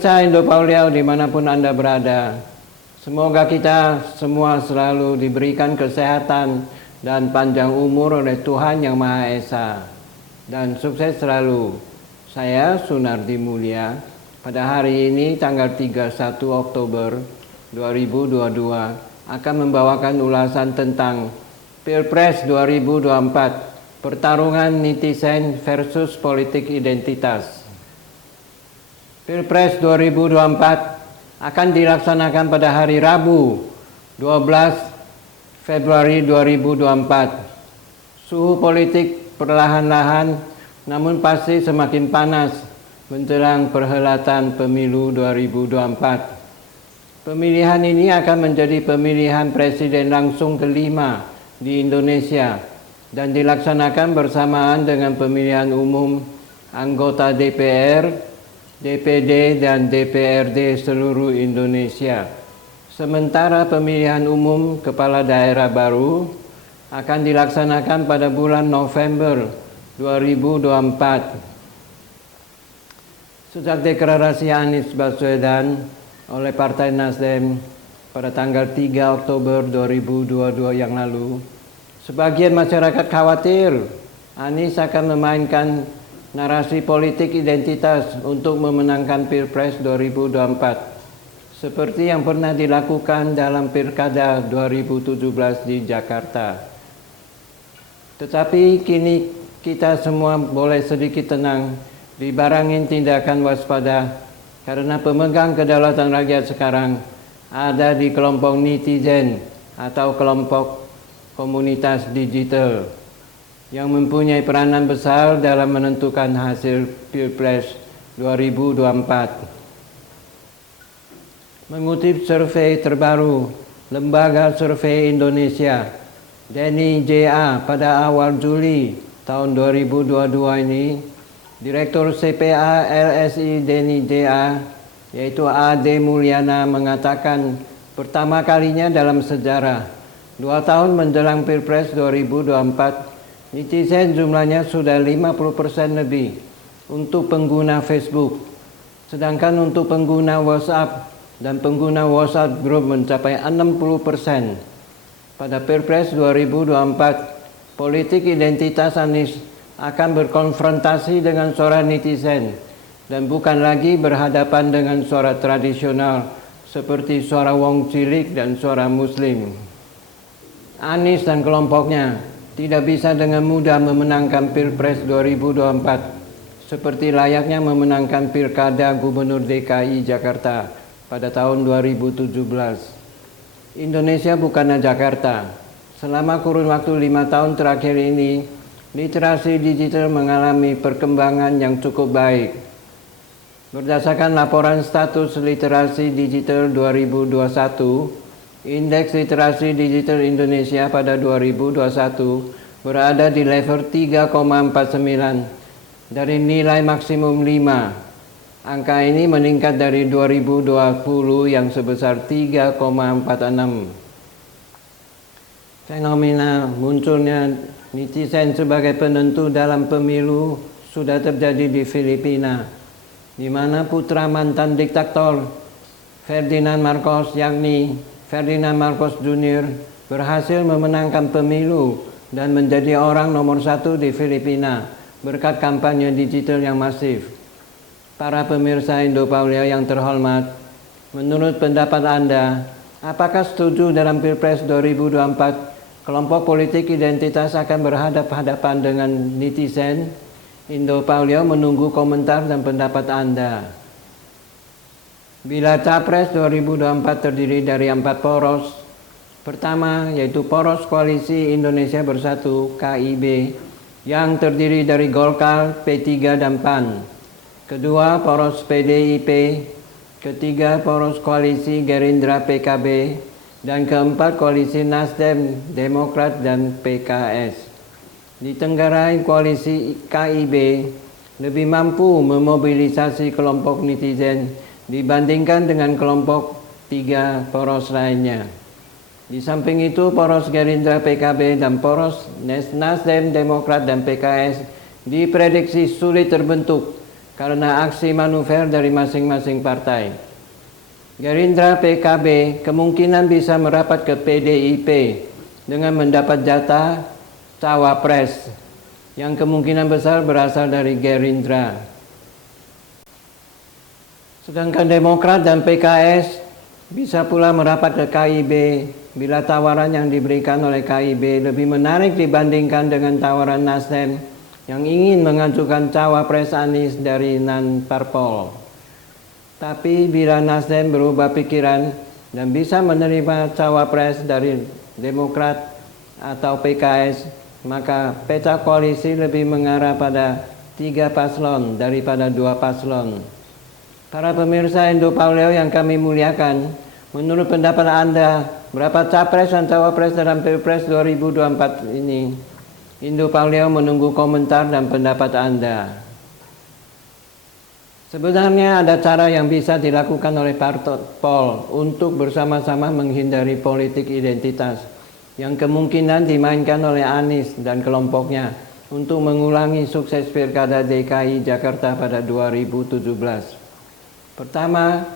Pemirsa Indo-Pauliau dimanapun Anda berada, semoga kita semua selalu diberikan kesehatan dan panjang umur oleh Tuhan Yang Maha Esa. Dan sukses selalu. Saya Sunardi Mulia, pada hari ini tanggal 31 Oktober 2022 akan membawakan ulasan tentang Pilpres 2024, pertarungan netizen versus politik identitas. Pilpres 2024 akan dilaksanakan pada hari Rabu 12 Februari 2024. Suhu politik perlahan-lahan namun pasti semakin panas menjelang perhelatan pemilu 2024. Pemilihan ini akan menjadi pemilihan presiden langsung kelima di Indonesia dan dilaksanakan bersamaan dengan pemilihan umum anggota DPR, DPD, dan DPRD seluruh Indonesia. Sementara pemilihan umum kepala daerah baru akan dilaksanakan pada bulan November 2024. Sejak deklarasi Anies Baswedan oleh Partai Nasdem pada tanggal 3 Oktober 2022 yang lalu, sebagian masyarakat khawatir Anies akan memainkan narasi politik identitas untuk memenangkan Pilpres 2024 seperti yang pernah dilakukan dalam Pilkada 2017 di Jakarta. Tetapi kini kita semua boleh sedikit tenang, dibarangin tindakan waspada karena pemegang kedaulatan rakyat sekarang ada di kelompok netizen atau kelompok komunitas digital yang mempunyai peranan besar dalam menentukan hasil Pilpres 2024. Mengutip survei terbaru Lembaga Survei Indonesia, Denny JA pada awal Juli tahun 2022 ini, Direktur CPA LSI Denny JA, yaitu A.D. Mulyana, mengatakan pertama kalinya dalam sejarah, 2 tahun menjelang Pilpres 2024, netizen jumlahnya sudah 50% lebih untuk pengguna Facebook, sedangkan untuk pengguna WhatsApp dan pengguna WhatsApp Group mencapai 60%. Pada Pilpres 2024, politik identitas Anies akan berkonfrontasi dengan suara netizen dan bukan lagi berhadapan dengan suara tradisional seperti suara wong cilik dan suara muslim. Anies dan kelompoknya tidak bisa dengan mudah memenangkan Pilpres 2024 seperti layaknya memenangkan Pilkada Gubernur DKI Jakarta pada tahun 2017. Indonesia bukanlah Jakarta. Selama kurun waktu 5 tahun terakhir ini, literasi digital mengalami perkembangan yang cukup baik. Berdasarkan laporan status literasi digital 2021, Indeks Literasi Digital Indonesia pada 2021 berada di level 3,49 dari nilai maksimum 5. Angka ini meningkat dari 2020 yang sebesar 3,46. Fenomena munculnya netizen sebagai penentu dalam pemilu sudah terjadi di Filipina, di mana putra mantan diktator Ferdinand Marcos, yakni Ferdinand Marcos Jr. berhasil memenangkan pemilu dan menjadi orang nomor 1 di Filipina berkat kampanye digital yang masif. Para pemirsa Indo-Pauliau yang terhormat, menurut pendapat Anda, apakah setuju dalam Pilpres 2024 kelompok politik identitas akan berhadapan-hadapan dengan netizen? Indo-Pauliau menunggu komentar dan pendapat Anda. Bila Capres 2024 terdiri dari 4 poros, pertama yaitu poros Koalisi Indonesia Bersatu (KIB) yang terdiri dari Golkar, P3, dan PAN. Kedua, poros PDIP. Ketiga, poros Koalisi Gerindra PKB. Dan keempat, Koalisi Nasdem, Demokrat, dan PKS. Ditenggarai Koalisi KIB lebih mampu memobilisasi kelompok netizen dibandingkan dengan kelompok 3 poros lainnya. Di samping itu, poros Gerindra PKB dan poros Nasdem, Demokrat, dan PKS diprediksi sulit terbentuk karena aksi manuver dari masing-masing partai. Gerindra PKB kemungkinan bisa merapat ke PDIP dengan mendapat jatah cawapres yang kemungkinan besar berasal dari Gerindra. Sedangkan Demokrat dan PKS bisa pula merapat ke KIB bila tawaran yang diberikan oleh KIB lebih menarik dibandingkan dengan tawaran Nasdem yang ingin mengajukan cawapres Anies dari non-parpol. Tapi bila Nasdem berubah pikiran dan bisa menerima cawapres dari Demokrat atau PKS, maka peta koalisi lebih mengarah pada 3 paslon daripada 2 paslon. Para pemirsa Indo Pauleo yang kami muliakan, menurut pendapat Anda, berapa capres dan cawapres dalam Pilpres 2024 ini? Indo Pauleo menunggu komentar dan pendapat Anda. Sebenarnya ada cara yang bisa dilakukan oleh parpol untuk bersama-sama menghindari politik identitas yang kemungkinan dimainkan oleh Anies dan kelompoknya untuk mengulangi sukses Pilkada DKI Jakarta pada 2017. Pertama,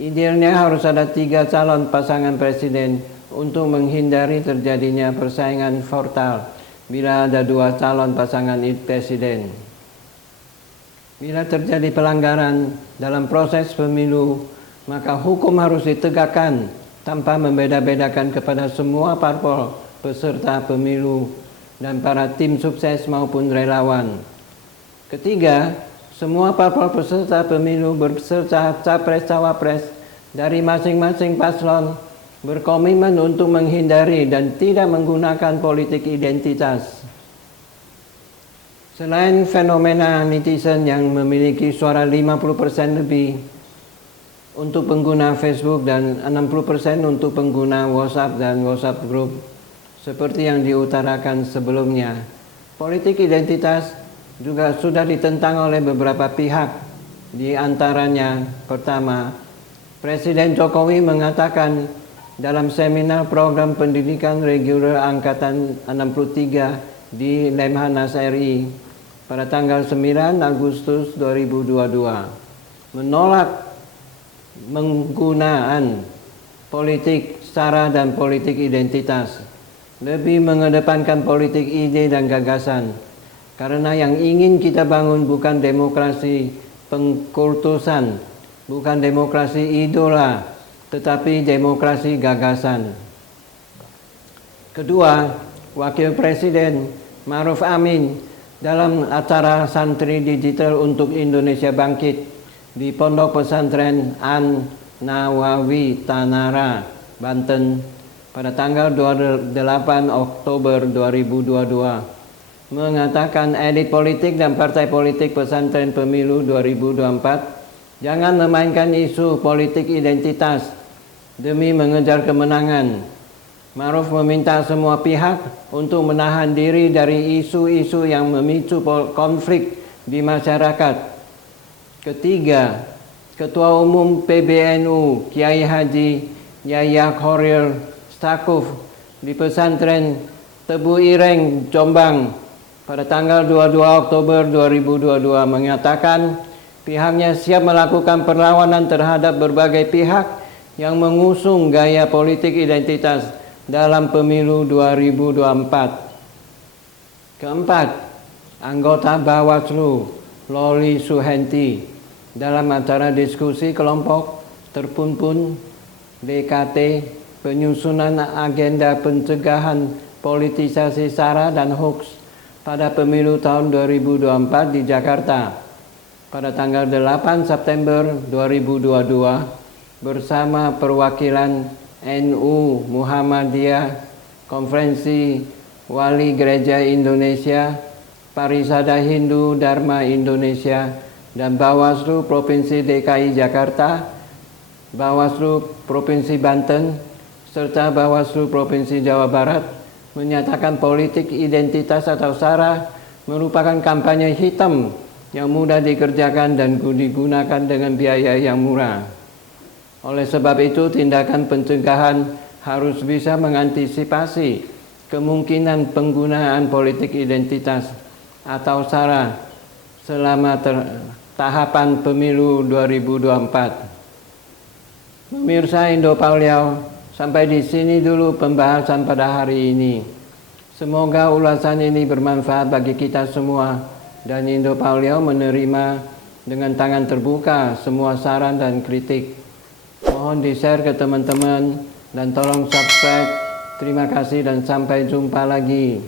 idealnya harus ada 3 calon pasangan presiden untuk menghindari terjadinya persaingan frontal bila ada 2 calon pasangan presiden. Bila terjadi pelanggaran dalam proses pemilu, maka hukum harus ditegakkan tanpa membeda-bedakan kepada semua parpol peserta pemilu dan para tim sukses maupun relawan. Ketiga, semua parpol peserta pemilu beserta capres-cawapres dari masing-masing paslon berkomitmen untuk menghindari dan tidak menggunakan politik identitas. Selain fenomena netizen yang memiliki suara 50% lebih untuk pengguna Facebook dan 60% untuk pengguna WhatsApp dan WhatsApp Group, seperti yang diutarakan sebelumnya, politik identitas juga sudah ditentang oleh beberapa pihak. Di antaranya, pertama, Presiden Jokowi mengatakan dalam seminar program pendidikan reguler Angkatan 63 di Lemhanas RI pada tanggal 9 Agustus 2022 menolak penggunaan politik sara dan politik identitas, lebih mengedepankan politik ide dan gagasan, karena yang ingin kita bangun bukan demokrasi pengkultusan, bukan demokrasi idola, tetapi demokrasi gagasan. Kedua, Wakil Presiden Ma'ruf Amin dalam acara Santri Digital untuk Indonesia Bangkit di Pondok Pesantren An Nawawi Tanara, Banten pada tanggal 28 Oktober 2022 mengatakan elit politik dan partai politik pesantren pemilu 2024 jangan memainkan isu politik identitas demi mengejar kemenangan. Ma'ruf meminta semua pihak untuk menahan diri dari isu-isu yang memicu konflik di masyarakat. Ketiga, Ketua Umum PBNU Kiai Haji Yahya Kholil Stakuf di pesantren Tebu Ireng, Jombang pada tanggal 22 Oktober 2022 mengatakan pihaknya siap melakukan perlawanan terhadap berbagai pihak yang mengusung gaya politik identitas dalam pemilu 2024. Keempat, anggota Bawaslu Loli Suhenti dalam acara diskusi kelompok terpumpun BKT penyusunan agenda pencegahan politisasi sara dan hoax pada pemilu tahun 2024 di Jakarta pada tanggal 8 September 2022 bersama perwakilan NU Muhammadiyah, Konferensi Wali Gereja Indonesia, Parisada Hindu Dharma Indonesia, dan Bawaslu Provinsi DKI Jakarta, Bawaslu Provinsi Banten, serta Bawaslu Provinsi Jawa Barat menyatakan politik identitas atau sara merupakan kampanye hitam yang mudah dikerjakan dan digunakan dengan biaya yang murah. Oleh sebab itu, tindakan pencegahan harus bisa mengantisipasi kemungkinan penggunaan politik identitas atau sara tahapan pemilu 2024. Pemirsa Indo Pauliau, sampai di sini dulu pembahasan pada hari ini. Semoga ulasan ini bermanfaat bagi kita semua dan Indo Pauliau menerima dengan tangan terbuka semua saran dan kritik. Mohon di-share ke teman-teman dan tolong subscribe. Terima kasih dan sampai jumpa lagi.